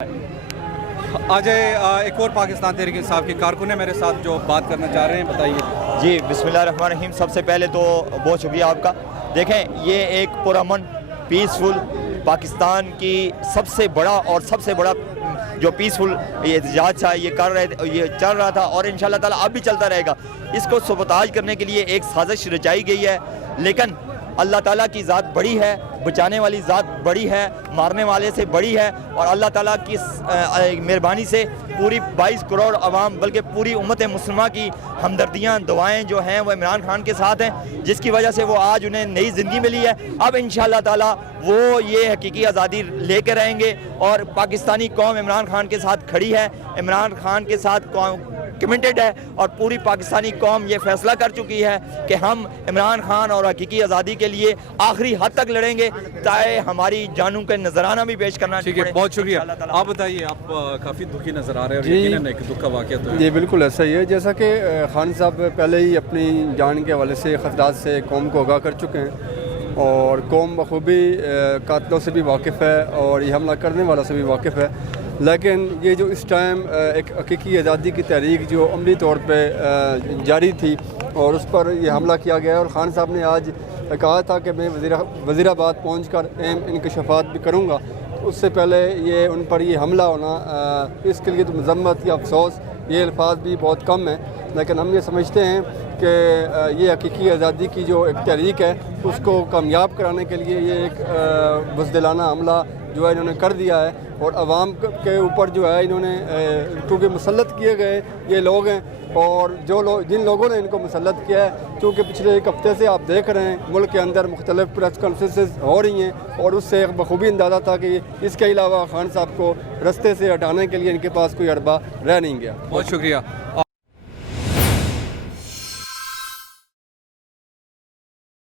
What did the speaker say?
آج ایک اور پاکستان تحریک انصاف کے کارکن ہیں میرے ساتھ جو بات کرنا چاہ رہے ہیں، بتائیے۔ جی بسم اللہ الرحمن الرحیم۔ سب سے پہلے تو بہت شکریہ آپ کا۔ دیکھیں یہ ایک پرامن پیسفل پاکستان کی سب سے بڑا جو پیسفل یہ احتجاج تھا، یہ چل رہا تھا اور انشاءاللہ تعالی اب بھی چلتا رہے گا۔ اس کو سبوتاژ کرنے کے لیے ایک سازش رچائی گئی ہے، لیکن اللہ تعالیٰ کی ذات بڑی ہے، بچانے والی ذات بڑی ہے، مارنے والے سے بڑی ہے، اور اللہ تعالیٰ کی مہربانی سے پوری 22 کروڑ عوام بلکہ پوری امت مسلمہ کی ہمدردیاں دعائیں جو ہیں وہ عمران خان کے ساتھ ہیں، جس کی وجہ سے وہ آج انہیں نئی زندگی ملی ہے۔ اب انشاءاللہ تعالیٰ وہ یہ حقیقی آزادی لے کے رہیں گے، اور پاکستانی قوم عمران خان کے ساتھ کھڑی ہے، عمران خان کے ساتھ کمیٹڈ ہے، اور پوری پاکستانی قوم یہ فیصلہ کر چکی ہے کہ ہم عمران خان اور حقیقی آزادی کے لیے آخری حد تک لڑیں گے، چاہے ہماری جانوں کا نذرانہ بھی پیش کرنا ٹھیک ہے، بہت شکریہ۔ آپ بتائیے، آپ کافی دکھی نظر آ رہے ہیں اور یقیناً ایک دکھ کا واقعہ تو ہے۔ جی بالکل ایسا ہی ہے، جیسا کہ خان صاحب پہلے ہی اپنی جان کے حوالے سے خطرات سے قوم کو آگاہ کر چکے ہیں، اور قوم بخوبی قاتلوں سے بھی واقف ہے اور یہ حملہ کرنے والا سے بھی واقف ہے، لیکن یہ جو اس ٹائم ایک حقیقی آزادی کی تحریک جو عملی طور پہ جاری تھی اور اس پر یہ حملہ کیا گیا ہے، اور خان صاحب نے آج کہا تھا کہ میں وزیر آباد پہنچ کر اہم انکشافات بھی کروں گا، اس سے پہلے یہ ان پر یہ حملہ ہونا، اس کے لیے تو مذمت یا افسوس یہ الفاظ بھی بہت کم ہیں، لیکن ہم یہ سمجھتے ہیں کہ یہ حقیقی آزادی کی جو ایک تحریک ہے اس کو کامیاب کرانے کے لیے یہ ایک بزدلانہ حملہ جو ہے انہوں نے کر دیا ہے، اور عوام کے اوپر جو ہے انہوں نے چونکہ مسلط کیے گئے یہ لوگ ہیں، اور جن لوگوں نے ان کو مسلط کیا ہے، چونکہ پچھلے ایک ہفتے سے آپ دیکھ رہے ہیں ملک کے اندر مختلف پریس کانفرنسز ہو رہی ہیں، اور اس سے ایک بخوبی اندازہ تھا کہ اس کے علاوہ خان صاحب کو رستے سے ہٹانے کے لیے ان کے پاس کوئی حربہ رہ نہیں گیا۔ بہت شکریہ۔